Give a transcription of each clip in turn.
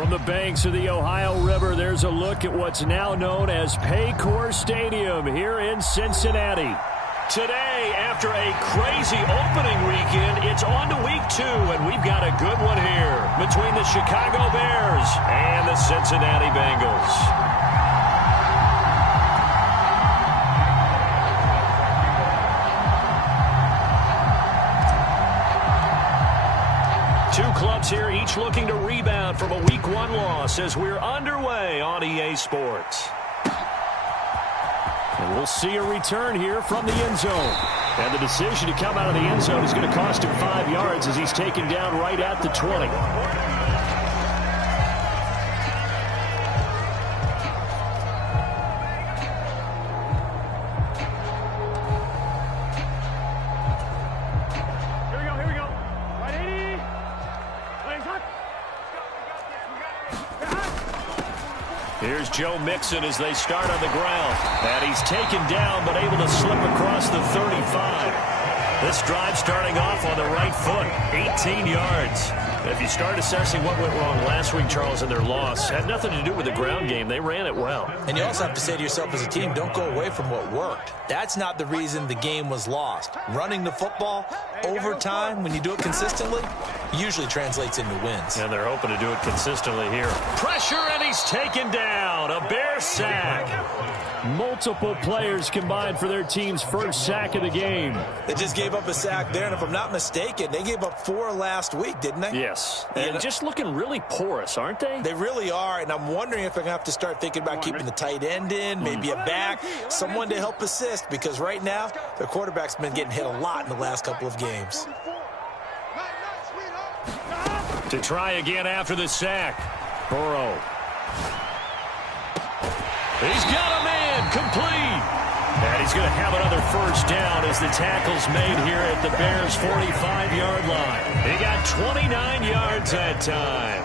From the banks of the Ohio River, there's a look at what's now known as Paycor Stadium here in Cincinnati. Today, after a crazy opening weekend, it's on to week 2, and we've got a good one here between the Chicago Bears and the Cincinnati Bengals. Two clubs here, each looking to rebound from a Week 1 loss as we're underway on EA Sports. And we'll see a return here from the end zone. And the decision to come out of the end zone is going to cost him 5 yards as he's taken down right at the 20. Here's Joe Mixon as they start on the ground. And he's taken down but able to slip across the 35. This drive starting off on the right foot. 18 yards. If you start assessing what went wrong last week, Charles, in their loss, had nothing to do with the ground game. They ran it well. And you also have to say to yourself as a team, don't go away from what worked. That's not the reason the game was lost. Running the football over time, when you do it consistently, usually translates into wins. And they're hoping to do it consistently here. Pressure, and he's taken down. A Bear sack. Multiple players combined for their team's first sack of the game. They just gave up a sack there, and if I'm not mistaken, they gave up 4 last week, didn't they? Yes. And just looking really porous, aren't they? They really are, and I'm wondering if they're going to have to start thinking about keeping the tight end in, maybe a back, someone to help assist, because right now, their quarterback's been getting hit a lot in the last couple of games. To try again after the sack. Burrow. He's got a man complete. And he's going to have another first down as the tackle's made here at the Bears' 45-yard line. He got 29 yards that time.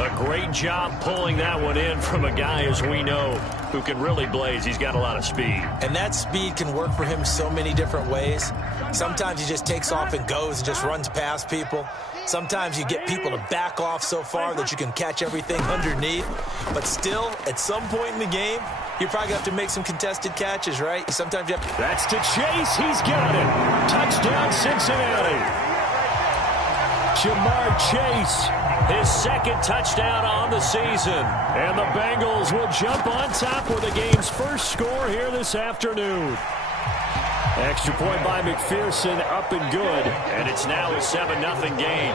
A great job pulling that one in from a guy, as we know, who can really blaze. He's got a lot of speed. And that speed can work for him so many different ways. Sometimes he just takes off and goes and just runs past people. Sometimes you get people to back off so far that you can catch everything underneath. But still, at some point in the game, you're probably going to have to make some contested catches, right? Sometimes you have to... That's to Chase. He's got it. Touchdown, Cincinnati. Jamar Chase, his second touchdown on the season. And the Bengals will jump on top with the game's first score here this afternoon. Extra point by McPherson, up and good. And it's now a 7-0 game.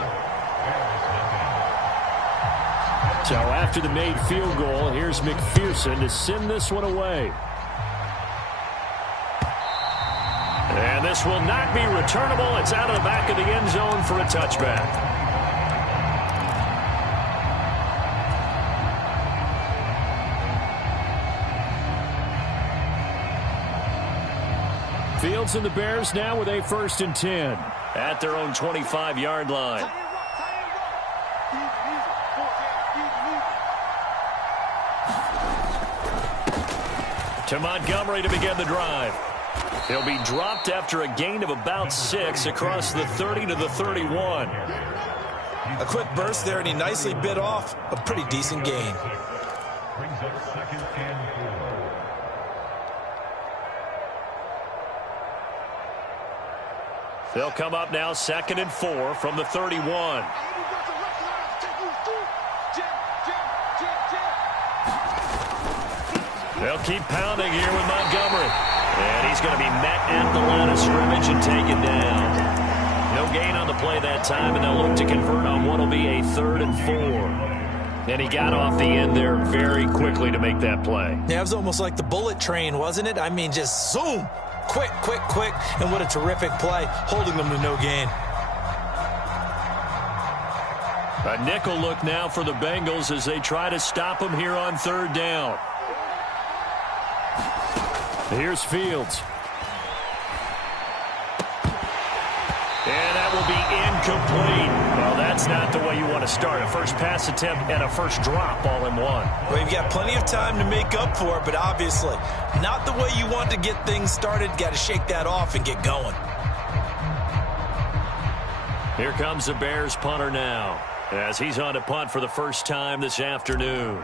So after the made field goal, here's McPherson to send this one away. And this will not be returnable. It's out of the back of the end zone for a touchback. Fields and the Bears now with a 1st and 10 at their own 25-yard line. To Montgomery to begin the drive. He'll be dropped after a gain of about 6 across the 30 to the 31. A quick burst there, and he nicely bit off a pretty decent gain. They'll come up now 2nd and 4 from the 31. They'll keep pounding here with Montgomery. And he's going to be met at the line of scrimmage and taken down. No gain on the play that time, and they'll look to convert on what will be a 3rd and 4. And he got off the end there very quickly to make that play. Yeah, it was almost like the bullet train, wasn't it? I mean, just zoom. Quick, quick, quick. And what a terrific play, holding them to no gain. A nickel look now for the Bengals as they try to stop him here on 3rd down. Here's Fields. And that will be incomplete. Well, that's not the way you want to start. A first pass attempt and a first drop all in one. Well, you've got plenty of time to make up for it, but obviously not the way you want to get things started. Got to shake that off and get going. Here comes the Bears punter now. as he's on to punt for the first time this afternoon.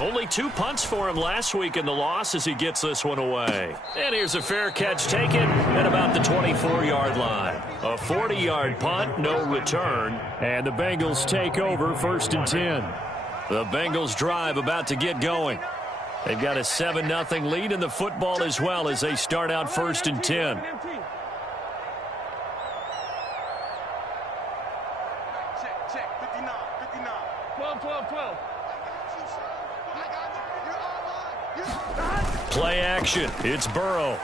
Only 2 punts for him last week in the loss as he gets this one away. And here's a fair catch taken at about the 24-yard line. A 40-yard punt, no return. And the Bengals take over 1st and 10. The Bengals drive about to get going. They've got a 7-0 lead in the football as well as they start out 1st and 10. Check, 59, 12. Play action. It's Burrow.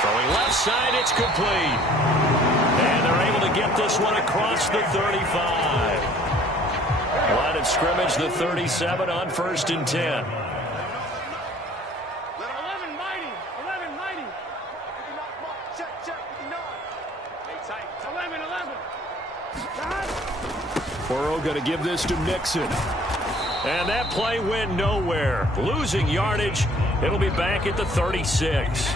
Throwing left side, it's complete. And they're able to get this one across the 35. Line of scrimmage, the 37 on 1st and 10. 11. Check, 59. 11. Burrow going to give this to Mixon. And that play went nowhere. Losing yardage. It'll be back at the 36.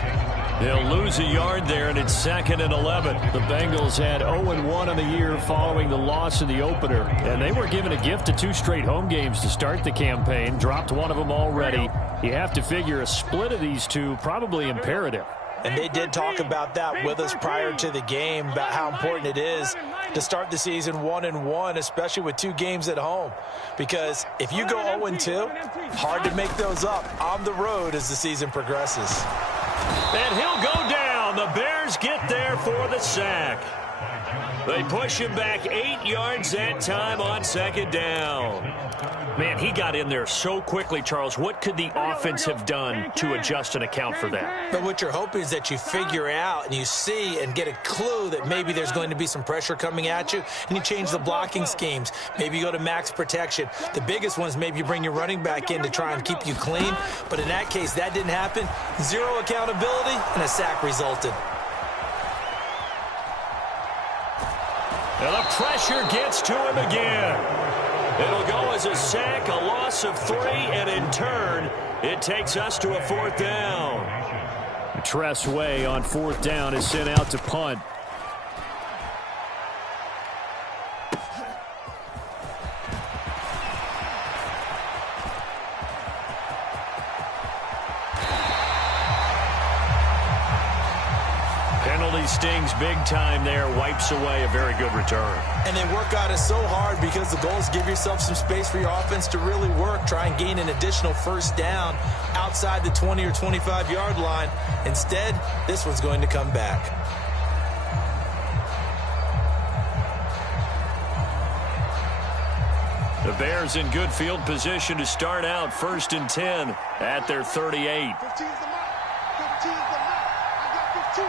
They'll lose a yard there, and it's 2nd and 11. The Bengals had 0-1 on the year following the loss in the opener. And they were given a gift of 2 straight home games to start the campaign. Dropped one of them already. You have to figure a split of these two probably imperative. And they did talk about that with us prior to the game, about how important it is to start the season 1-1, especially with 2 games at home. Because if you go 0-2, hard to make those up on the road as the season progresses. And he'll go down. The Bears get there for the sack. They push him back 8 yards that time on 2nd down. Man, he got in there so quickly, Charles. What could the offense have done to adjust and account for that? But what you're hoping is that you figure out and you see and get a clue that maybe there's going to be some pressure coming at you, and you change the blocking schemes. Maybe you go to max protection. The biggest one is maybe you bring your running back in to try and keep you clean. But in that case, that didn't happen. 0 accountability, and a sack resulted. And the pressure gets to him again. It'll go as a sack, a loss of 3, and in turn, it takes us to a 4th down. Tress Way on 4th down is sent out to punt. Penalty stings big time there, wipes away a very good return. And they work on it so hard because the goal is give yourself some space for your offense to really work. Try and gain an additional 1st down outside the 20 or 25-yard line. Instead, this one's going to come back. The Bears in good field position to start out 1st and 10 at their 38. 15's the mark. 15's the mark. I got 15.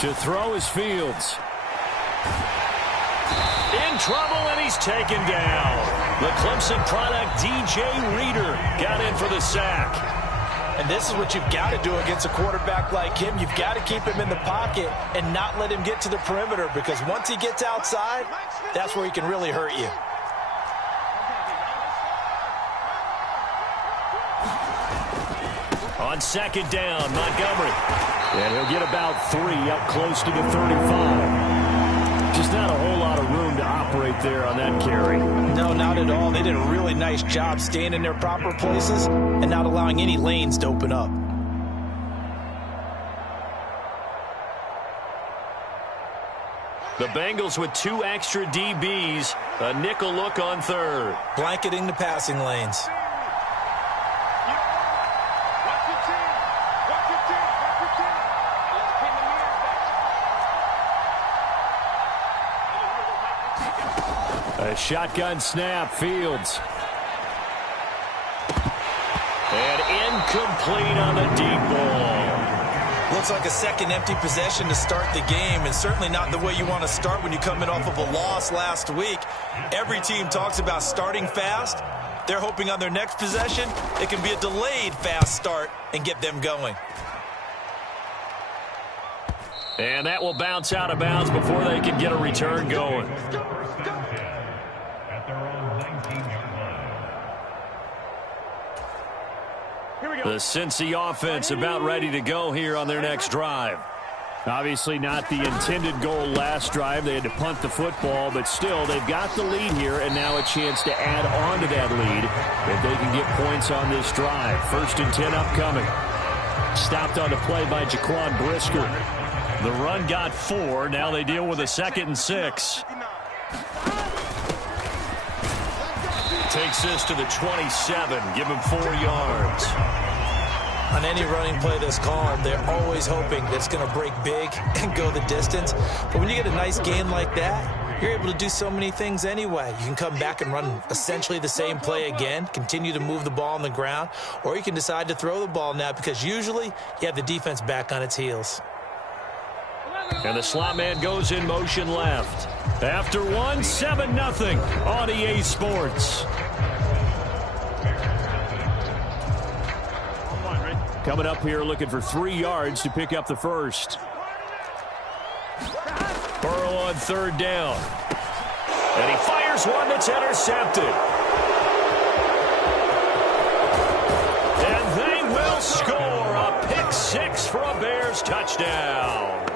To throw is Fields. In trouble, and he's taken down. The Clemson product, DJ Reader, got in for the sack. And this is what you've got to do against a quarterback like him. You've got to keep him in the pocket and not let him get to the perimeter, because once he gets outside, that's where he can really hurt you. On 2nd down, Montgomery. And he'll get about 3 up close to the 35. Just not a whole lot of room to operate there on that carry. No, not at all. They did a really nice job staying in their proper places and not allowing any lanes to open up. The Bengals with 2 extra DBs. A nickel look on 3rd. Blanketing the passing lanes. A shotgun snap, Fields. And incomplete on the deep ball. Looks like a second empty possession to start the game, and certainly not the way you want to start when you come in off of a loss last week. Every team talks about starting fast. They're hoping on their next possession it can be a delayed fast start and get them going. And that will bounce out of bounds before they can get a return going. The Cincy offense about ready to go here on their next drive. Obviously not the intended goal last drive. They had to punt the football, but still they've got the lead here, and now a chance to add on to that lead if they can get points on this drive. 1st and 10 upcoming. Stopped on the play by Jaquan Brisker. The run got 4. Now they deal with a 2nd and 6. Takes this to the 27. Give him 4 yards. On any running play that's called, they're always hoping that it's going to break big and go the distance. But when you get a nice gain like that, you're able to do so many things anyway. You can come back and run essentially the same play again, continue to move the ball on the ground, or you can decide to throw the ball now because usually you have the defense back on its heels. And the slot man goes in motion left. After 1, 7-0 on EA Sports. Coming up here looking for 3 yards to pick up the first. Burrow on 3rd down. And he fires one that's intercepted. And they will score a pick 6 for a Bears touchdown.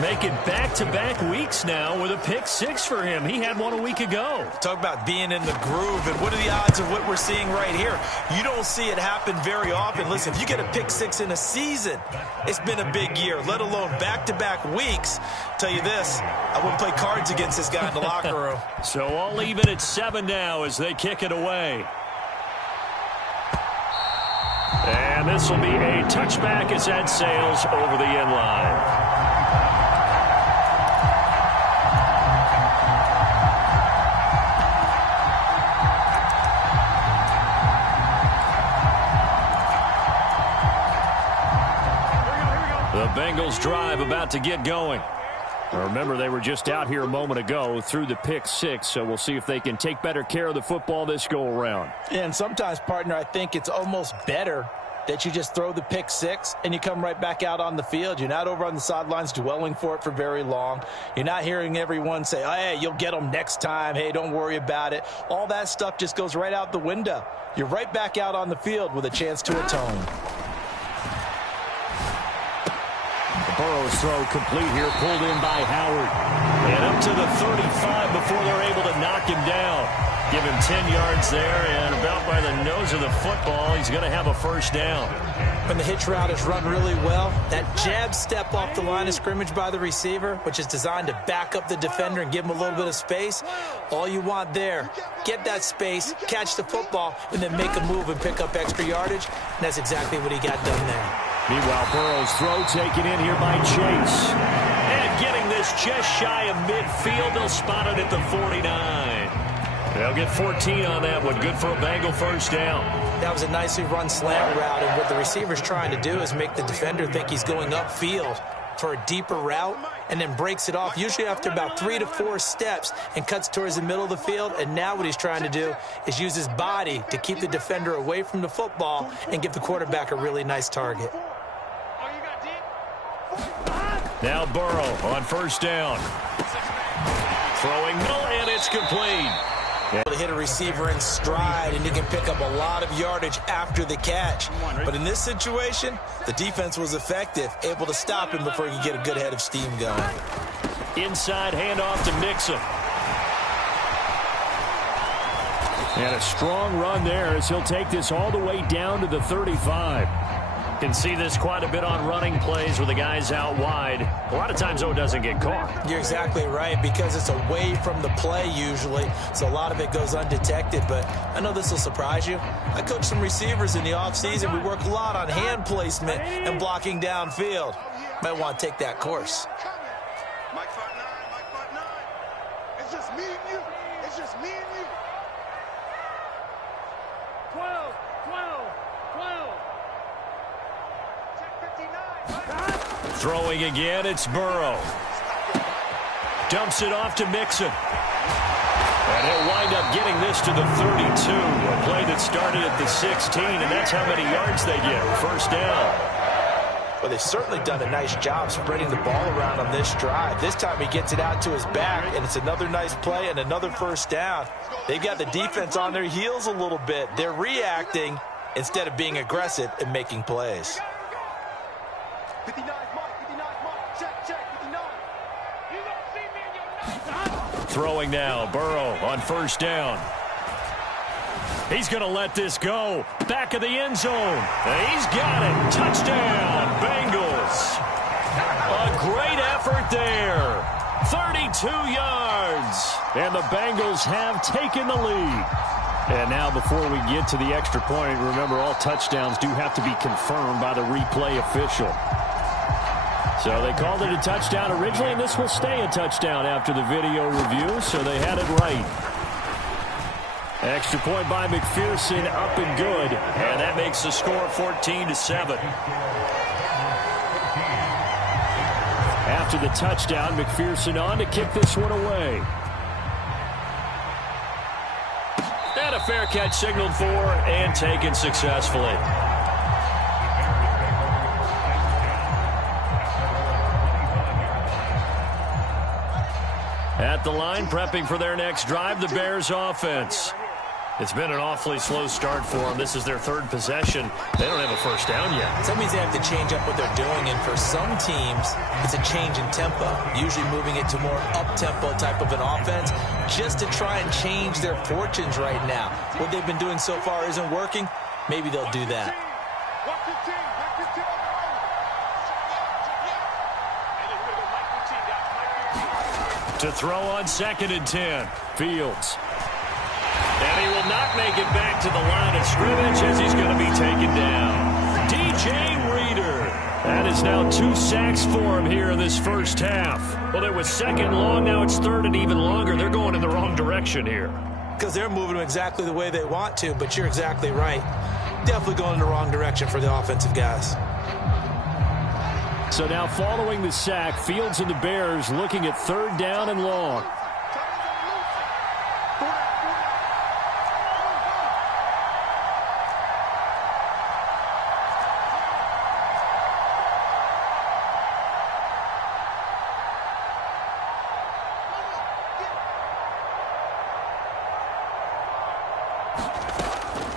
Making back-to-back weeks now with a pick 6 for him. He had one a week ago. Talk about being in the groove, and what are the odds of what we're seeing right here? You don't see it happen very often. Listen, if you get a pick 6 in a season, it's been a big year, let alone back-to-back weeks. Tell you this, I wouldn't play cards against this guy in the locker room. So all even at 7 now as they kick it away. And this will be a touchback as that sails over the end line. The Bengals drive about to get going. Remember, they were just out here a moment ago through the pick 6, so we'll see if they can take better care of the football this go-around. Yeah, and sometimes, partner, I think it's almost better that you just throw the pick 6 and you come right back out on the field. You're not over on the sidelines dwelling for it for very long. You're not hearing everyone say, oh, hey, you'll get them next time. Hey, don't worry about it. All that stuff just goes right out the window. You're right back out on the field with a chance to atone. Burrow's throw complete here, pulled in by Howard. And up to the 35 before they're able to knock him down. Give him 10 yards there, and about by the nose of the football, he's going to have a 1st down. When the hitch route is run really well, that jab step off the line of scrimmage by the receiver, which is designed to back up the defender and give him a little bit of space, all you want there, get that space, catch the football, and then make a move and pick up extra yardage, and that's exactly what he got done there. Meanwhile, Burrow's throw taken in here by Chase. And getting this just shy of midfield, they'll spot it at the 49. They'll get 14 on that one. Good for a Bengal 1st down. That was a nicely run slant route, and what the receiver's trying to do is make the defender think he's going upfield for a deeper route and then breaks it off, usually after about 3 to 4 steps, and cuts towards the middle of the field. And now what he's trying to do is use his body to keep the defender away from the football and give the quarterback a really nice target. Now Burrow on 1st down. Throwing middle, and it's complete. To hit a receiver in stride, and you can pick up a lot of yardage after the catch. But in this situation, the defense was effective, able to stop him before he could get a good head of steam going. Inside handoff to Mixon. And a strong run there as he'll take this all the way down to the 35. Can see this quite a bit on running plays with the guys out wide. A lot of times, though, it doesn't get caught. You're exactly right, because it's away from the play usually, so a lot of it goes undetected. But I know this will surprise you. I coach some receivers in the offseason. We work a lot on hand placement and blocking downfield. Might want to take that course. Mike 5'9", It's just me and you. It's just me and you. 12. Throwing again, it's Burrow. Dumps it off to Mixon. And he'll wind up getting this to the 32. A play that started at the 16, and that's how many yards they get. 1st down. Well, they've certainly done a nice job spreading the ball around on this drive. This time he gets it out to his back, and it's another nice play and another first down. They've got the defense on their heels a little bit. They're reacting instead of being aggressive and making plays. 59 mark, 59 mark, check, 59. You don't see me in your Throwing now, Burrow on first down. He's going to let this go. Back of the end zone. He's got it. Touchdown, Bengals. A great effort there. 32 yards. And the Bengals have taken the lead. And now before we get to the extra point, remember all touchdowns do have to be confirmed by the replay official. So they called it a touchdown originally, and this will stay a touchdown after the video review, so they had it right. Extra point by McPherson, up and good. And that makes the score 14-7. After the touchdown, McPherson on to kick this one away. And a fair catch signaled for and taken successfully. At the line, prepping for their next drive, the Bears offense. It's been an awfully slow start for them. This is their third possession. They don't have a first down yet. So that means they have to change up what they're doing, and for some teams, it's a change in tempo, usually moving it to more up-tempo type of an offense just to try and change their fortunes right now. What they've been doing so far isn't working. Maybe they'll do that. To throw on 2nd and 10, Fields. And he will not make it back to the line of scrimmage as he's going to be taken down. DJ Reader. That is now 2 sacks for him here in this first half. Well, it was second long. Now it's third and even longer. They're going in the wrong direction here. Because they're moving them exactly the way they want to, but you're exactly right. Definitely going in the wrong direction for the offensive guys. So now following the sack, Fields and the Bears looking at 3rd down and long.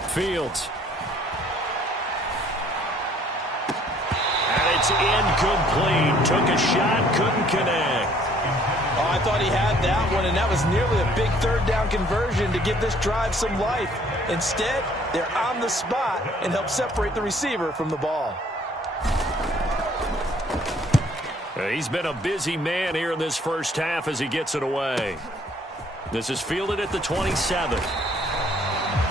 Fields. And it's incomplete. Took a shot, couldn't connect. Oh, I thought he had that one, and that was nearly a big 3rd down conversion to give this drive some life. Instead, they're on the spot and help separate the receiver from the ball. He's been a busy man here in this first half as he gets it away. This is fielded at the 27.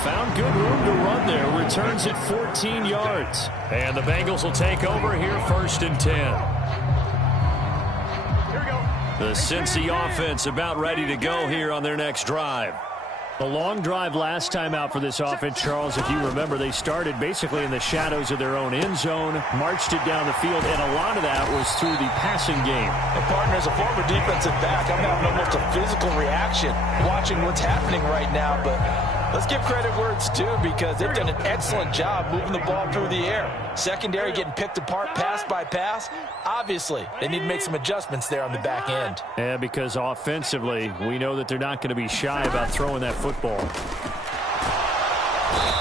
Found good room to run there. Returns it 14 yards. And the Bengals will take over here 1st and 10. The Cincy offense about ready to go here on their next drive. A long drive last time out for this offense, Charles. If you remember, they started basically in the shadows of their own end zone, marched it down the field, and a lot of that was through the passing game. And partner, as a former defensive back, I'm having almost a physical reaction watching what's happening right now, but let's give credit where it's due because they've done an excellent job moving the ball through the air. Secondary getting picked apart pass by pass. Obviously, they need to make some adjustments there on the back end. Yeah, because offensively, we know that they're not going to be shy about throwing that football.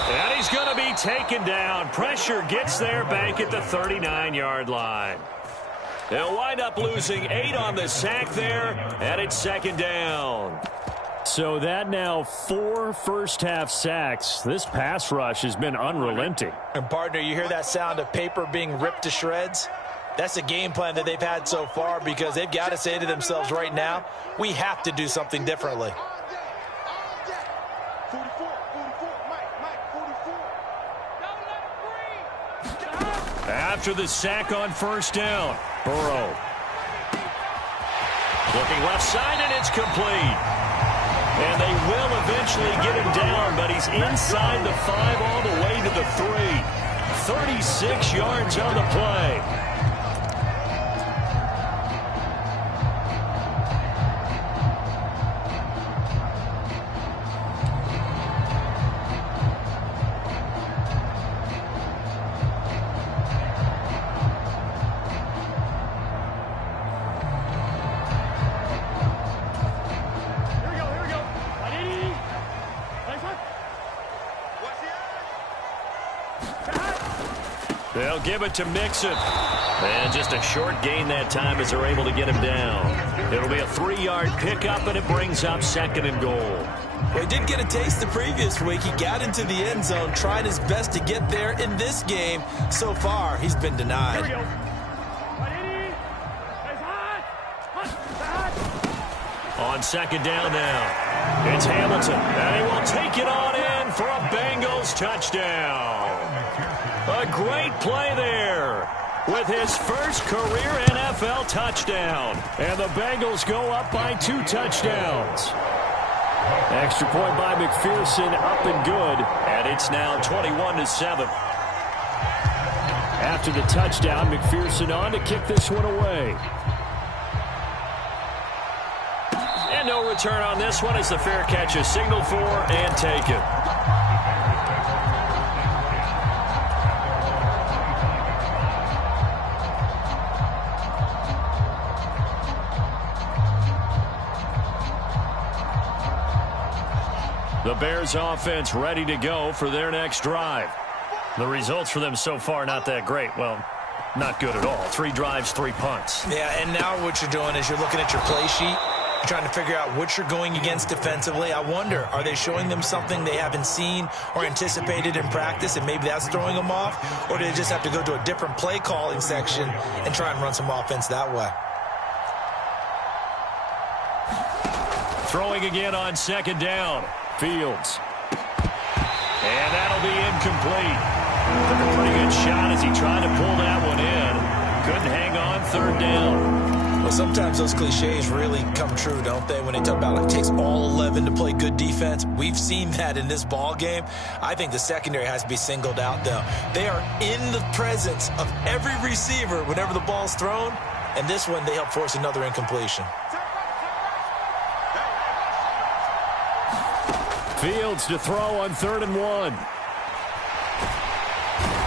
And he's going to be taken down. Pressure gets there back at the 39-yard line. They'll wind up losing 8 on the sack there, and it's 2nd down. So that now 4 first-half sacks. This pass rush has been unrelenting. And, partner, you hear that sound of paper being ripped to shreds? That's the game plan that they've had so far because they've got to say to themselves right now, we have to do something differently. 44, Mike, 44. After the sack on 1st down, Burrow. Looking left side, and it's complete. And they will eventually get him down, but he's inside the 5 all the way to the 3. 36 yards on the play. They'll give it to Mixon. And just a short gain that time as they're able to get him down. It'll be a 3-yard pickup, and it brings up 2nd and goal. Well, he did get a taste the previous week. He got into the end zone, tried his best to get there in this game. So far, he's been denied. Here we go. On 2nd down now, it's Hamilton, and he will take it on in for a Bengals touchdown. A great play there with his first career NFL touchdown. And the Bengals go up by 2 touchdowns. Extra point by McPherson, up and good, and it's now 21-7. After the touchdown, McPherson on to kick this one away. And no return on this one as the fair catch is signaled for and taken. The Bears offense ready to go for their next drive. The results for them so far not that great. Well, not good at all. 3 drives, 3 punts. Yeah, and now what you're doing is you're looking at your play sheet. You're trying to figure out what you're going against defensively. I wonder, are they showing them something they haven't seen or anticipated in practice, and maybe that's throwing them off? Or do they just have to go to a different play calling section and try and run some offense that way? Throwing again on 2nd down. Fields. And that'll be incomplete. Took a pretty good shot as he tried to pull that one in. Couldn't hang on 3rd down. Well, sometimes those cliches really come true, don't they? When they talk about it takes all 11 to play good defense. We've seen that in this ball game. I think the secondary has to be singled out, though. They are in the presence of every receiver whenever the ball's thrown. And this one, they help force another incompletion. Fields to throw on 3rd and 1.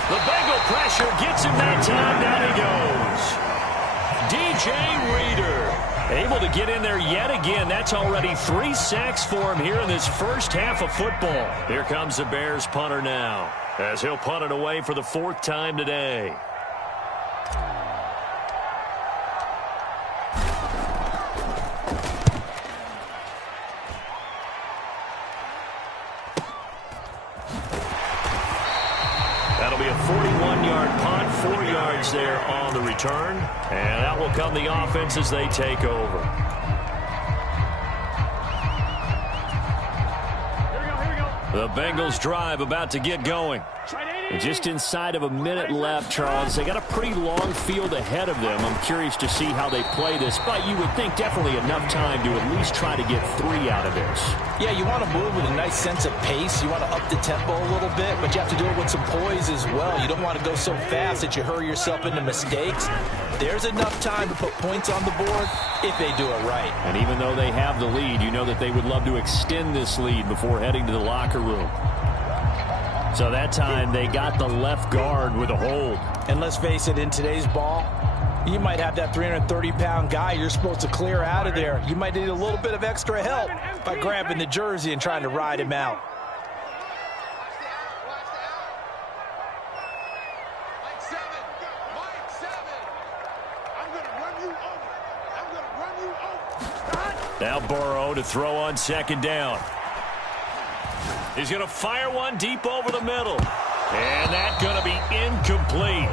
The Bengal pressure gets him that time. Down he goes. DJ Reader able to get in there yet again. That's already 3 sacks for him here in this first half of football. Here comes the Bears punter now as he'll punt it away for the 4th time today. That'll be a 41-yard punt, 4 yards there on the return. And that will come the offense as they take over. The Bengals drive about to get going. Just inside of a minute left, Charles. They got a pretty long field ahead of them. I'm curious to see how they play this, but you would think definitely enough time to at least try to get 3 out of this. Yeah, you want to move with a nice sense of pace. You want to up the tempo a little bit, but you have to do it with some poise as well. You don't want to go so fast that you hurry yourself into mistakes. There's enough time to put points on the board if they do it right. And even though they have the lead, you know that they would love to extend this lead before heading to the locker room. So that time they got the left guard with a hold. And let's face it, in today's ball, you might have that 330-pound guy you're supposed to clear out of there. You might need a little bit of extra help by grabbing the jersey and trying to ride him out. Now Burrow to throw on 2nd down. He's going to fire one deep over the middle. And that's going to be incomplete.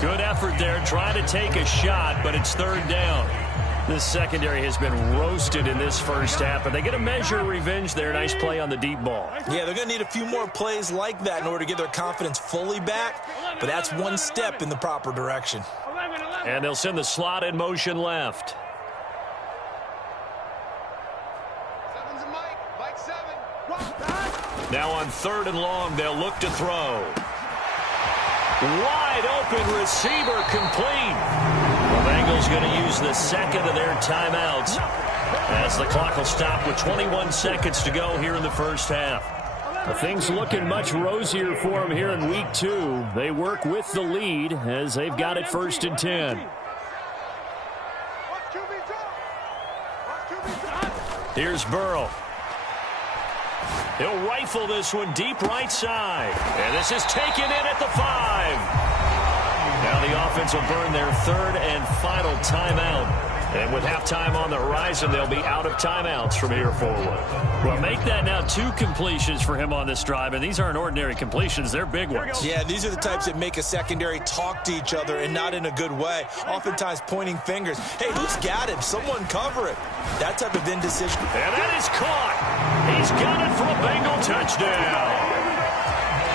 Good effort there trying to take a shot, but it's 3rd down. This secondary has been roasted in this first half, but they get a measure of revenge there. Nice play on the deep ball. Yeah, they're going to need a few more plays like that in order to get their confidence fully back, but that's one step in the proper direction. And they'll send the slot in motion left. Now on 3rd and long, they'll look to throw. Wide open receiver complete. The Bengals going to use the 2nd of their timeouts as the clock will stop with 21 seconds to go here in the first half. Things looking much rosier for them here in week 2. They work with the lead as they've got it 1st and 10. Here's Burrow. He'll rifle this one deep right side. And this is taken in at the 5. Now the offense will burn their third and final timeout. And with halftime on the horizon, they'll be out of timeouts from here forward. Well, make that now 2 completions for him on this drive, and these aren't ordinary completions. They're big ones. Yeah, these are the types that make a secondary talk to each other and not in a good way, oftentimes pointing fingers. Hey, who's got him? Someone cover it. That type of indecision. And that is caught. He's got it for a Bengal touchdown.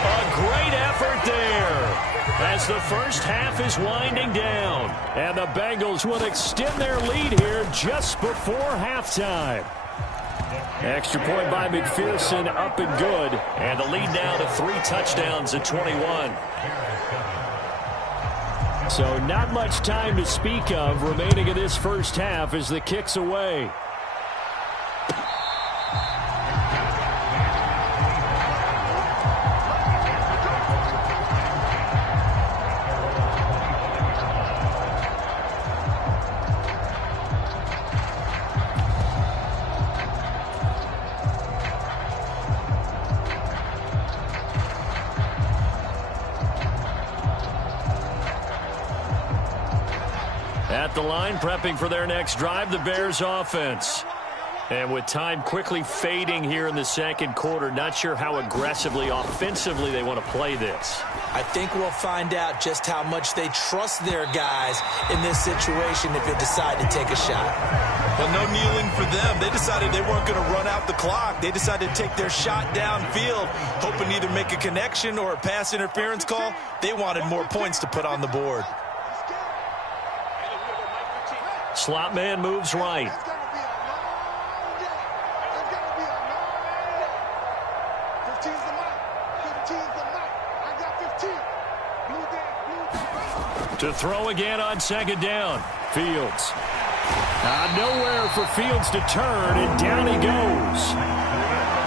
A great effort there as the first half is winding down. And the Bengals will extend their lead here just before halftime. Extra point by McPherson, up and good. And the lead now to 3 touchdowns at 21. So not much time to speak of remaining in this first half as the kick's away. At the line, prepping for their next drive, the Bears offense. And with time quickly fading here in the second quarter, not sure how aggressively, offensively they want to play this. I think we'll find out just how much they trust their guys in this situation if they decide to take a shot. But no kneeling for them. They decided they weren't going to run out the clock. They decided to take their shot downfield, hoping to either make a connection or a pass interference call. They wanted more points to put on the board. Slot man moves right. To throw again on second down. Fields. Nowhere for Fields to turn, and down he goes.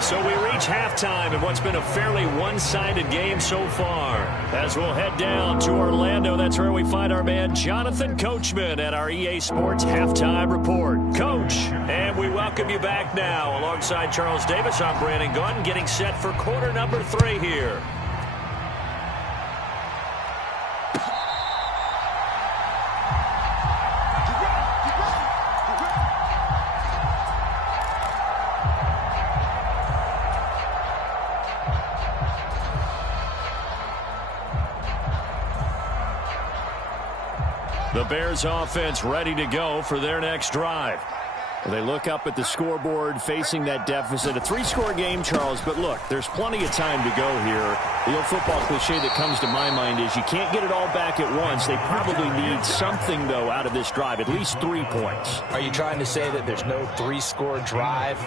So we reach halftime in what's been a fairly one-sided game so far. As we'll head down to Orlando, that's where we find our man Jonathan Coachman at our EA Sports Halftime Report. Coach, and we welcome you back now. Alongside Charles Davis, I'm Brandon Gunn, getting set for quarter number 3 here. The Bears offense ready to go for their next drive. They look up at the scoreboard facing that deficit. A 3-score game, Charles, but look, there's plenty of time to go here. The old football cliche that comes to my mind is you can't get it all back at once. They probably need something, though, out of this drive, at least 3 points. Are you trying to say that there's no 3-score drive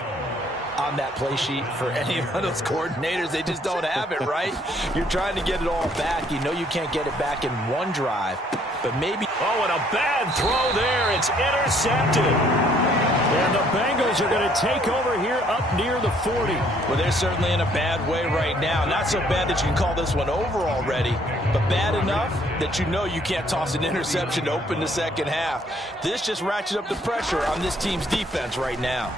on that play sheet for any of those coordinators? They just don't have it, right? You're trying to get it all back. You know you can't get it back in one drive, but maybe. Oh, and a bad throw there. It's intercepted. And the Bengals are going to take over here up near the 40. Well, they're certainly in a bad way right now. Not so bad that you can call this one over already, but bad enough that you know you can't toss an interception to open the second half. This just ratchets up the pressure on this team's defense right now.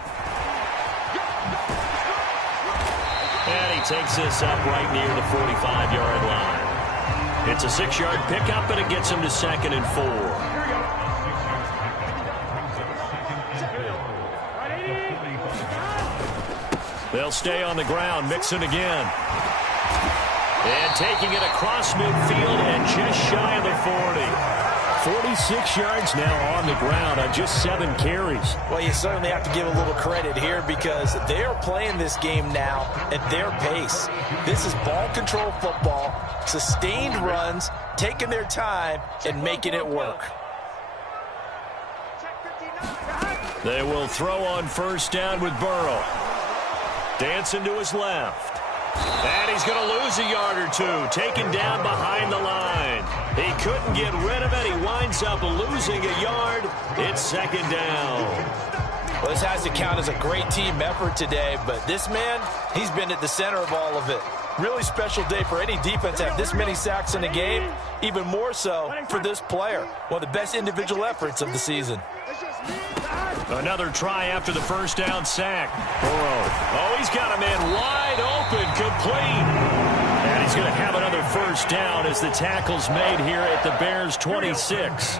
And he takes this up right near the 45-yard line. It's a 6-yard pickup, and it gets him to 2nd and 4. They'll stay on the ground. Mixon again. And taking it across midfield and just shy of the 40. 46 yards now on the ground on just 7 carries. Well, you certainly have to give a little credit here because they are playing this game now at their pace. This is ball control football, sustained runs, taking their time, and making it work. They will throw on first down with Burrow. Dancing to his left. And he's going to lose a yard or 2. Taken down behind the line. He couldn't get rid of it. He winds up losing a yard. It's 2nd down. Well, this has to count as a great team effort today, but this man, he's been at the center of all of it. Really special day for any defense to have this many sacks in a game, even more so for this player. One of the best individual efforts of the season. Another try after the first down sack. Burrow. Oh, he's got a man wide open, complete. And he's going to have another first down as the tackle's made here at the Bears' 26.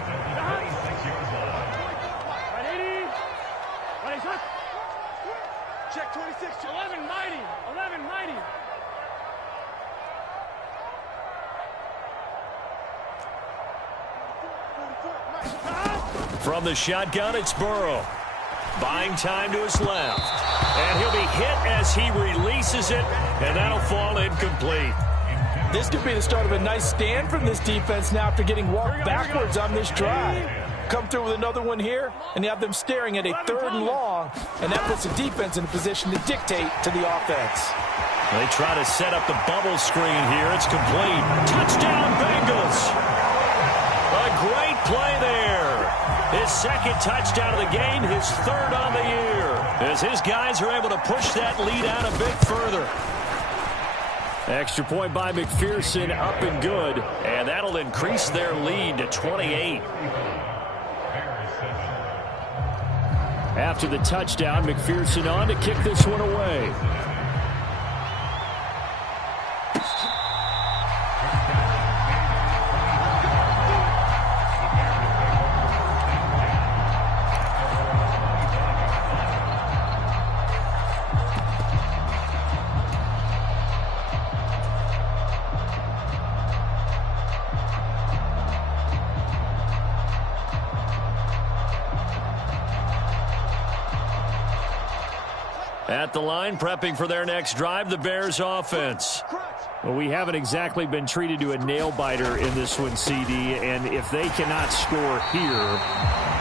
Check 26. 11 mighty. 11 mighty. From the shotgun, it's Burrow. Buying time to his left. And he'll be hit as he releases it, and that'll fall incomplete. This could be the start of a nice stand from this defense now after getting walked backwards on this drive. Come through with another one here, and you have them staring at a 3rd and long, and that puts the defense in a position to dictate to the offense. They try to set up the bubble screen here. It's complete. Touchdown, Bengals. A great play there. His 2nd touchdown of the game, his 3rd on the year, as his guys are able to push that lead out a bit further. Extra point by McPherson, up and good, and that'll increase their lead to 28. After the touchdown, McPherson on to kick this one away. At the line, prepping for their next drive, the Bears offense. Well, we haven't exactly been treated to a nail-biter in this one, CD, and if they cannot score here,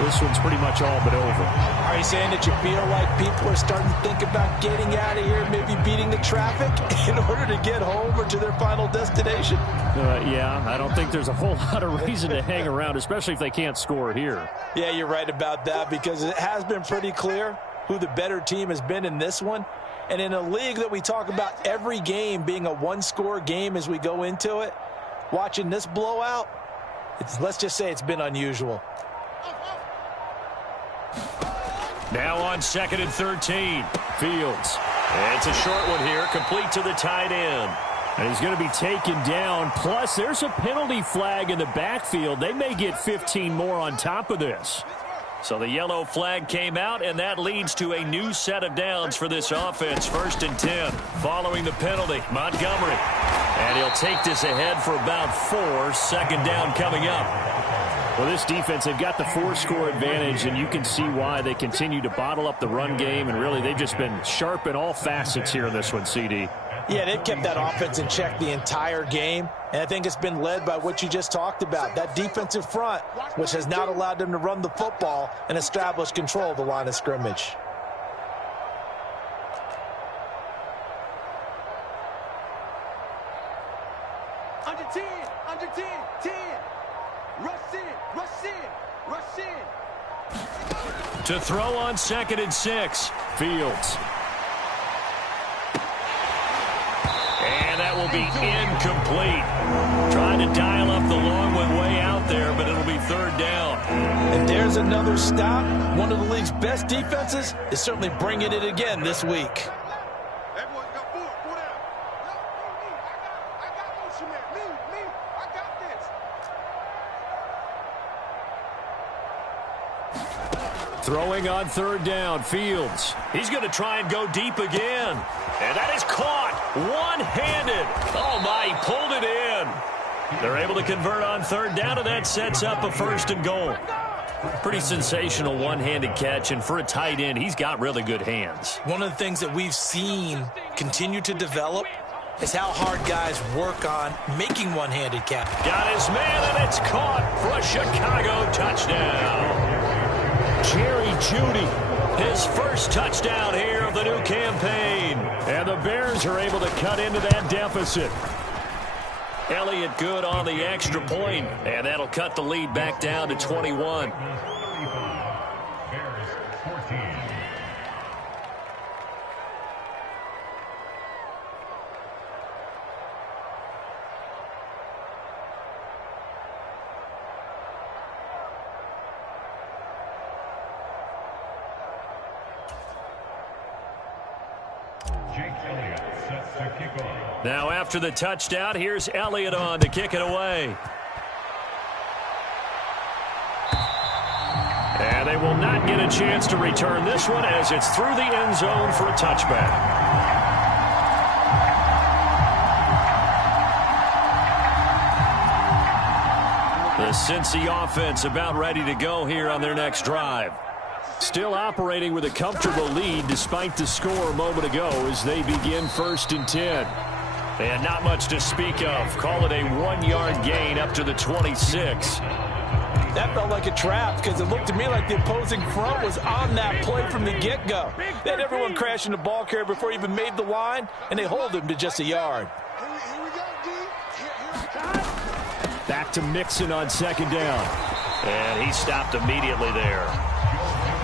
this one's pretty much all but over. Are you saying that you feel like people are starting to think about getting out of here, maybe beating the traffic in order to get home or to their final destination? Yeah, I don't think there's a whole lot of reason to hang around, especially if they can't score here. Yeah, you're right about that, because it has been pretty clear who the better team has been in this one. And in a league that we talk about every game being a one-score game as we go into it, watching this blowout, let's just say it's been unusual. Now on 2nd and 13. Fields. It's a short one here, complete to the tight end. And he's going to be taken down. Plus, there's a penalty flag in the backfield. They may get 15 more on top of this. So the yellow flag came out, and that leads to a new set of downs for this offense. 1st and 10. Following the penalty, Montgomery. And he'll take this ahead for about 4. 2nd down coming up. Well, this defense, they've got the 4-score advantage, and you can see why they continue to bottle up the run game. And really, they've just been sharp in all facets here in this one, CD. Yeah, they've kept that offense in check the entire game, and I think it's been led by what you just talked about, that defensive front, which has not allowed them to run the football and establish control of the line of scrimmage. Under 10, 10. Rush in, rush in, rush in. To throw on 2nd and 6. Fields. And that will be incomplete. Trying to dial up the long one way out there, but it'll be 3rd down. And there's another stop. One of the league's best defenses is certainly bringing it again this week. Everyone's got four down. I got motion man. Me, I got this. Throwing on 3rd down, Fields. He's going to try and go deep again. And that is caught one-handed. Oh, my, he pulled it in. They're able to convert on 3rd down, and that sets up a 1st and goal. Pretty sensational one-handed catch, and for a tight end, he's got really good hands. One of the things that we've seen continue to develop is how hard guys work on making one-handed catch. Got his man, and it's caught for a Chicago touchdown. Jerry Jeudy, his 1st touchdown here of the new campaign. And the Bears are able to cut into that deficit. Elliott good on the extra point, and that'll cut the lead back down to 21. Now after the touchdown, here's Elliott on to kick it away. And they will not get a chance to return this one as it's through the end zone for a touchback. The Cincy offense about ready to go here on their next drive. Still operating with a comfortable lead despite the score a moment ago as they begin 1st and 10. And not much to speak of. Call it a 1-yard gain up to the 26. That felt like a trap because it looked to me like the opposing front was on that play from the get-go. They had everyone crashing the ball carrier before he even made the line, and they hold him to just a yard. Back to Mixon on 2nd down. And he stopped immediately there.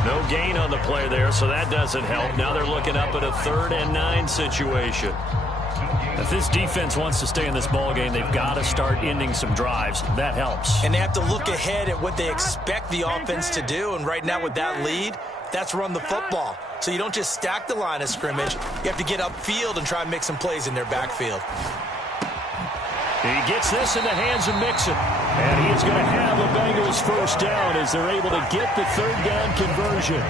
No gain on the play there, so that doesn't help. Now they're looking up at a 3rd and 9 situation. If this defense wants to stay in this ballgame, they've got to start ending some drives. That helps. And they have to look ahead at what they expect the offense to do. And right now with that lead, that's run the football. So you don't just stack the line of scrimmage. You have to get upfield and try and make some plays in their backfield. He gets this in the hands of Mixon. And he is going to have a Bengals 1st down as they're able to get the 3rd down conversion.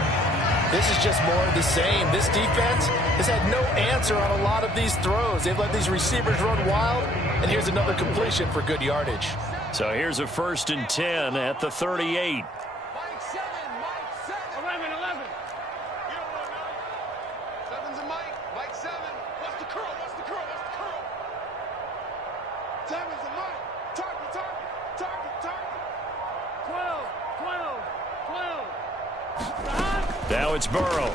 This is just more of the same. This defense has had no answer on a lot of these throws. They've let these receivers run wild, and here's another completion for good yardage. So here's a 1st and 10 at the 38. Mike 7, Mike 7. 11. You don't want to know. 7's a Mike. Mike 7. What's the curl? What's the curl? What's the curl? 7's a Mike. Target, target, target, target. 12, 12, 12. Now it's Burrow.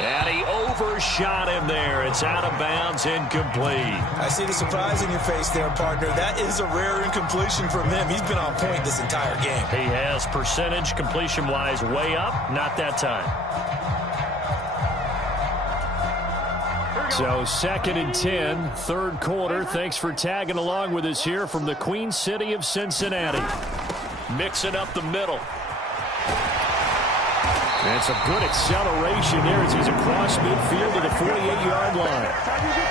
And he overshot him there. It's out of bounds, incomplete. I see the surprise in your face there, partner. That is a rare incompletion from him. He's been on point this entire game. He has percentage completion-wise way up. Not that time. So 2nd and 10, 3rd quarter. Thanks for tagging along with us here from the Queen City of Cincinnati. Mixing up the middle. And some good acceleration there as he's across midfield to the 48-yard line.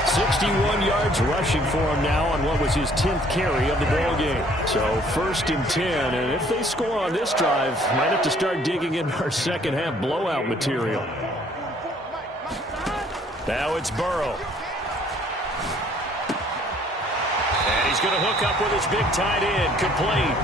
61 yards rushing for him now on what was his 10th carry of the ball game. So 1st and 10, and if they score on this drive, might have to start digging in our second half blowout material. Now it's Burrow. And he's going to hook up with his big tight end, complete.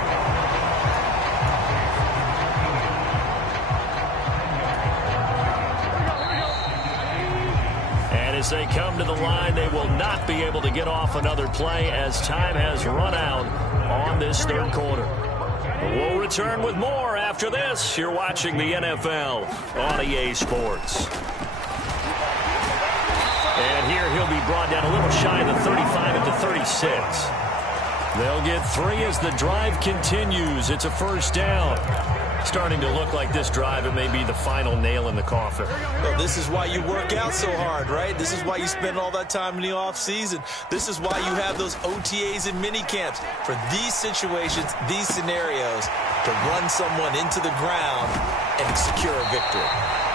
As they come to the line, they will not be able to get off another play as time has run out on this 3rd quarter. We'll return with more after this. You're watching the NFL on EA Sports. And here he'll be brought down a little shy of the 35 at the 36. They'll get 3 as the drive continues. It's a 1st down. Starting to look like this drive, it may be the final nail in the coffin. Well, this is why you work out so hard, right? This is why you spend all that time in the offseason. This is why you have those OTAs and mini camps. For these situations, these scenarios, to run someone into the ground and secure a victory.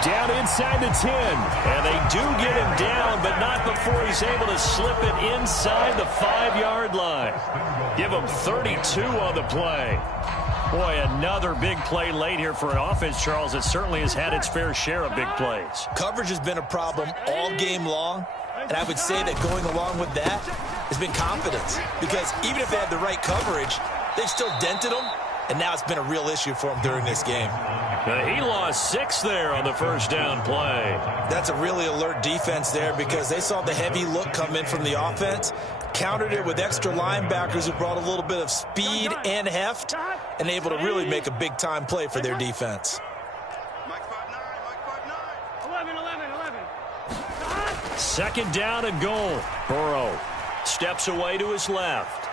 Down inside the 10. And they do get him down, but not before he's able to slip it inside the 5-yard line. Give him 32 on the play. Boy, another big play late here for an offense, Charles, that certainly has had its fair share of big plays. Coverage has been a problem all game long, and I would say that going along with that has been confidence. Because even if they had the right coverage, they've still dented them, and now it's been a real issue for them during this game. He lost 6 there on the 1st down play. That's a really alert defense there because they saw the heavy look come in from the offense, countered it with extra linebackers who brought a little bit of speed and heft, and able to really make a big-time play for their defense. Mike 5'9", Mike 5'9". 11. 2nd down and goal. Burrow steps away to his left.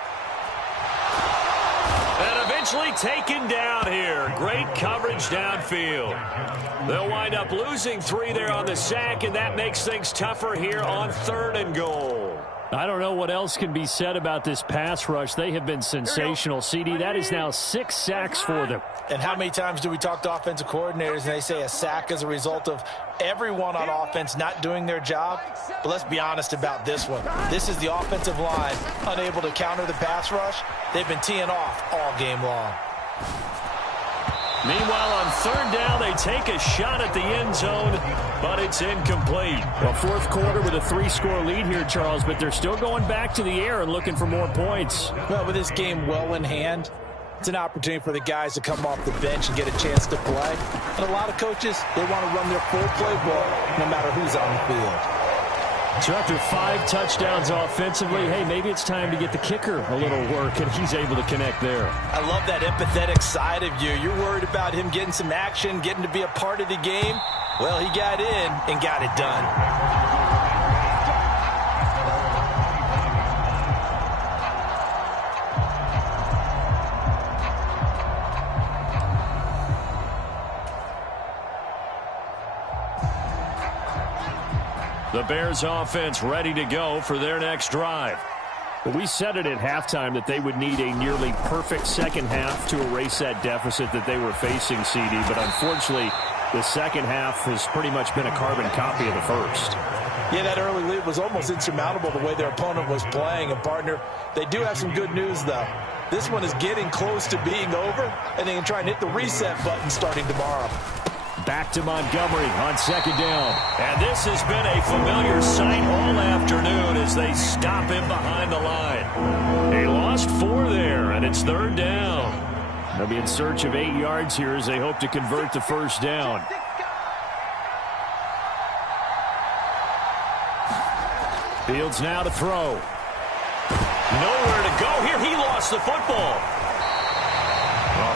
And eventually taken down here. Great coverage downfield. They'll wind up losing 3 there on the sack, and that makes things tougher here on 3rd and goal. I don't know what else can be said about this pass rush. They have been sensational, CD. That is now 6 sacks for them. And how many times do we talk to offensive coordinators and they say a sack is a result of everyone on offense not doing their job? But let's be honest about this one. This is the offensive line unable to counter the pass rush. They've been teeing off all game long. Meanwhile, on third down, they take a shot at the end zone, but it's incomplete. Well, fourth quarter with a 3-score lead here, Charles, but they're still going back to the air and looking for more points. Well, with this game well in hand, it's an opportunity for the guys to come off the bench and get a chance to play. And a lot of coaches, they want to run their full playbook no matter who's on the field. So after 5 touchdowns offensively, hey, maybe it's time to get the kicker a little work, and he's able to connect there. I love that empathetic side of you. You're worried about him getting some action, getting to be a part of the game. Well, he got in and got it done. The Bears offense ready to go for their next drive. Well, we said it at halftime that they would need a nearly perfect second half to erase that deficit that they were facing, CD. But unfortunately, the second half has pretty much been a carbon copy of the first. Yeah, that early lead was almost insurmountable the way their opponent was playing. And, partner, they do have some good news, though. This one is getting close to being over, and they can try and hit the reset button starting tomorrow. Back to Montgomery on second down. And this has been a familiar sight all afternoon as they stop him behind the line. They lost 4 there, and it's third down. They'll be in search of 8 yards here as they hope to convert the first down. Fields now to throw. Nowhere to go here. He lost the football.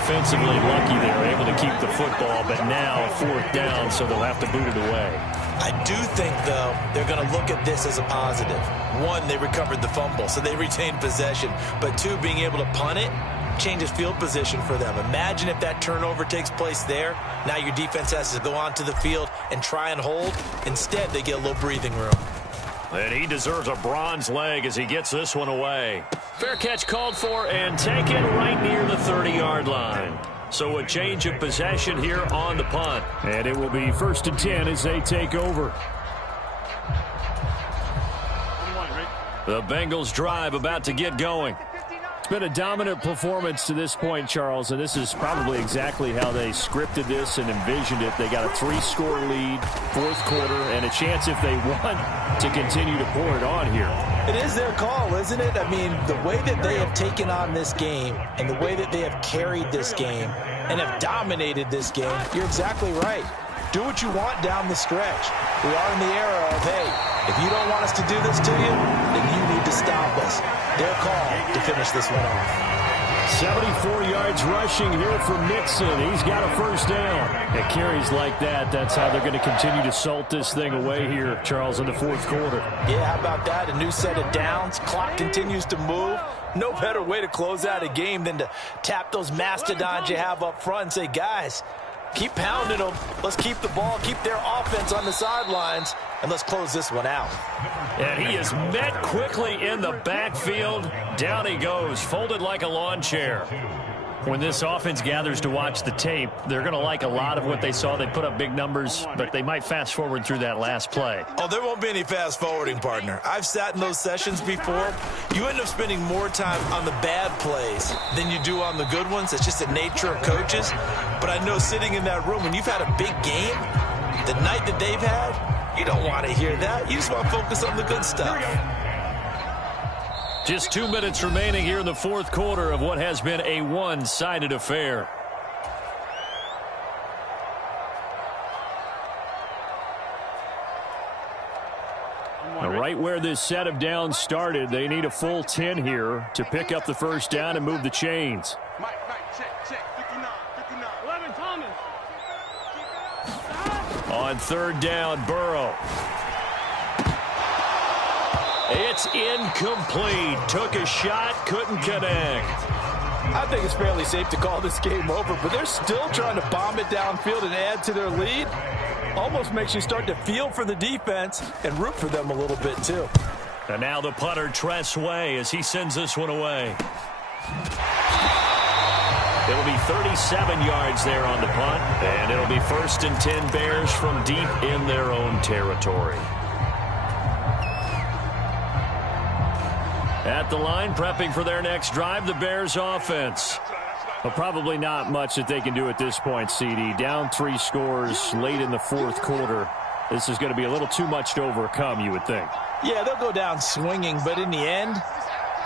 Offensively lucky they were able to keep the football, but now 4th down, so they'll have to boot it away. I do think, though, they're going to look at this as a positive. 1, they recovered the fumble, so they retained possession. But 2, being able to punt it changes field position for them. Imagine if that turnover takes place there. Now your defense has to go onto the field and try and hold. Instead, they get a little breathing room. And he deserves a bronze leg as he gets this one away. Fair catch called for and taken right near the 30-yard line. So a change of possession here on the punt. And it will be 1st and 10 as they take over. The Bengals drive about to get going. It's been a dominant performance to this point, Charles, and this is probably exactly how they scripted this and envisioned it. They got a 3-score lead, 4th quarter, and a chance if they want to continue to pour it on here. It is their call, isn't it? I mean, the way that they have taken on this game and the way that they have carried this game and have dominated this game, you're exactly right. Do what you want down the stretch. We are in the era of, hey, if you don't want us to do this to you, then you need to stop us. Their call to finish this one off. 74 yards rushing here from Mixon. He's got a first down. At carries like that, that's how they're going to continue to salt this thing away here, Charles, in the 4th quarter. Yeah, how about that? A new set of downs. Clock continues to move. No better way to close out a game than to tap those mastodons you have up front and say, guys, keep pounding them. Let's keep the ball, keep their offense on the sidelines, and let's close this one out. And he is met quickly in the backfield. Down he goes, folded like a lawn chair. When this offense gathers to watch the tape, they're going to like a lot of what they saw. They put up big numbers, but they might fast forward through that last play. Oh, there won't be any fast forwarding, partner. I've sat in those sessions before. You end up spending more time on the bad plays than you do on the good ones. It's just the nature of coaches. But I know sitting in that room, when you've had a big game, the night that they've had, you don't want to hear that. You just want to focus on the good stuff. Just 2 minutes remaining here in the 4th quarter of what has been a one-sided affair. Right where this set of downs started, they need a full 10 here to pick up the first down and move the chains. Mike, check, 59, 11, Thomas. On third down, Burrow. It's incomplete. Took a shot, couldn't connect. I think it's fairly safe to call this game over, but they're still trying to bomb it downfield and add to their lead. Almost makes you start to feel for the defense and root for them a little bit, too. And now the punter, Tress Way, as he sends this one away. It'll be 37 yards there on the punt, and it'll be 1st and 10 Bears from deep in their own territory. At the line, prepping for their next drive, the Bears offense. Well, probably not much that they can do at this point, CD. Down 3 scores late in the 4th quarter. This is going to be a little too much to overcome, you would think. Yeah, they'll go down swinging, but in the end,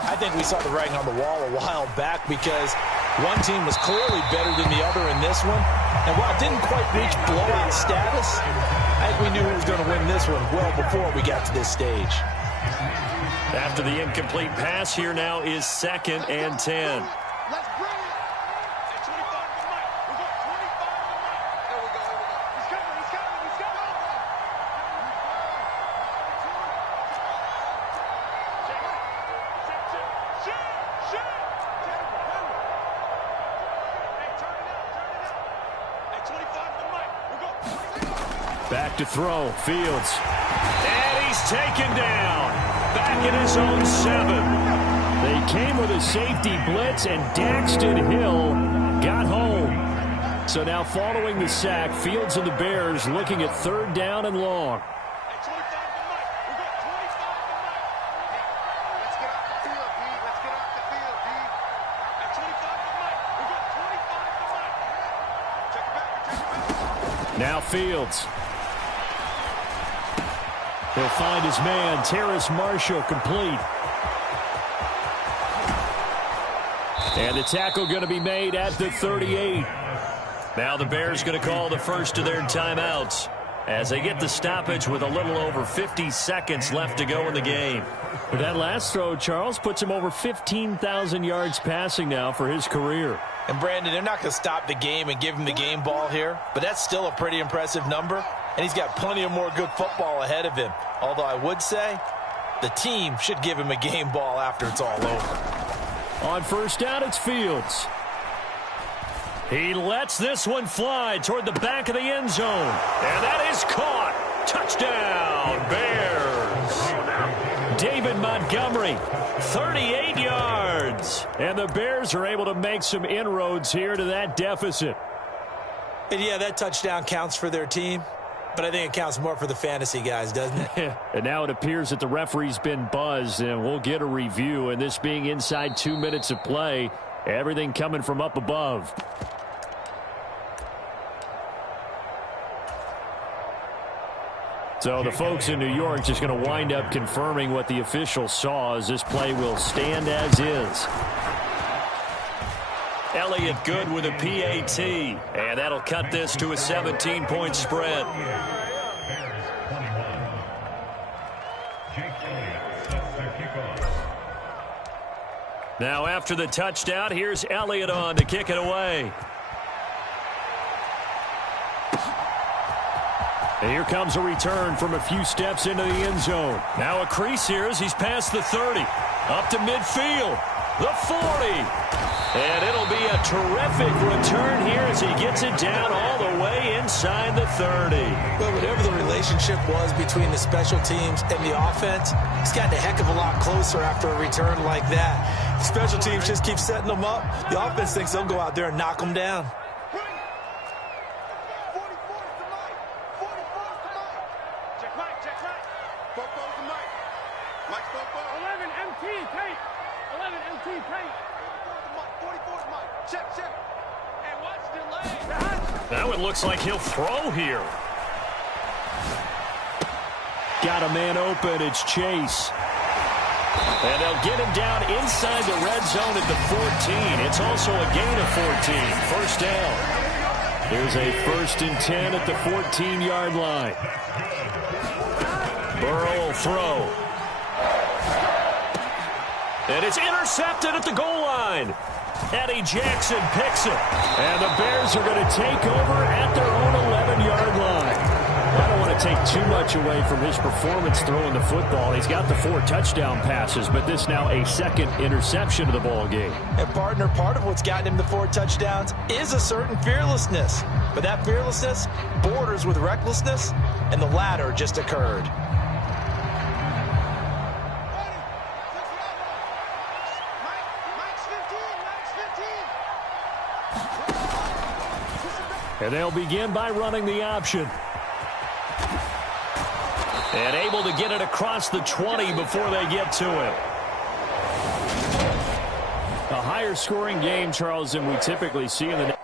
I think we saw the writing on the wall a while back because one team was clearly better than the other in this one. And while it didn't quite reach blowout status, I think we knew who was going to win this one well before we got to this stage. After the incomplete pass, here now is 2nd and 10. Let's bring it. At 25 to Mike. We're going 25 to Mike. There we go. He's coming. He's coming. He's coming. Shoot. Hey, turn it up. At 25 to Mike. We're going. Back to throw. Fields. And he's taken down. Back in his own 7. They came with a safety blitz, and Daxton Hill got home. So now following the sack, Fields and the Bears looking at 3rd down and long. At 25 to Mike. We're going 25 to Mike. Let's get off the field, D. Let's get off the field, D. At 25 to Mike. We're going 25 to Mike. Check it back. Now Fields. He'll find his man, Terrace Marshall, complete. And the tackle going to be made at the 38. Now the Bears going to call the first of their timeouts as they get the stoppage with a little over 50 seconds left to go in the game. But that last throw, Charles, puts him over 15,000 yards passing now for his career. And Brandon, they're not going to stop the game and give him the game ball here, but that's still a pretty impressive number, and he's got plenty of more good football ahead of him. Although I would say the team should give him a game ball after it's all over. On 1st down, it's Fields. He lets this one fly toward the back of the end zone. And that is caught. Touchdown, Bears. David Montgomery, 38 yards. And the Bears are able to make some inroads here to that deficit. And yeah, that touchdown counts for their team, but I think it counts more for the fantasy guys, doesn't it? And now it appears that the referee's been buzzed, and we'll get a review. And this being inside 2 minutes of play, everything coming from up above. So the folks in New York just going to wind up confirming what the official saw, as this play will stand as is. Elliott good with a PAT, and that'll cut this to a 17-point spread. Now after the touchdown, here's Elliott on to kick it away. And here comes a return from a few steps into the end zone. Now a crease here as he's past the 30. Up to midfield. The 40. And it'll be a terrific return here as he gets it down all the way inside the 30. Well, whatever the relationship was between the special teams and the offense, it's gotten a heck of a lot closer after a return like that. The special teams just keep setting them up. The offense thinks they'll go out there and knock them down. Now it looks like he'll throw here. Got a man open. It's Chase. And they'll get him down inside the red zone at the 14. It's also a gain of 14. First down. There's a 1st and 10 at the 14-yard line. Burrow will throw. And it's intercepted at the goal line. Eddie Jackson picks it. And the Bears are going to take over at their own 11-yard line. I don't want to take too much away from his performance throwing the football. He's got the 4 touchdown passes, but this now a 2nd interception of the ball game. And partner, part of what's gotten him the 4 touchdowns is a certain fearlessness. But that fearlessness borders with recklessness, and the latter just occurred. And they'll begin by running the option. And able to get it across the 20 before they get to it. A higher scoring game, Charles, than we typically see in the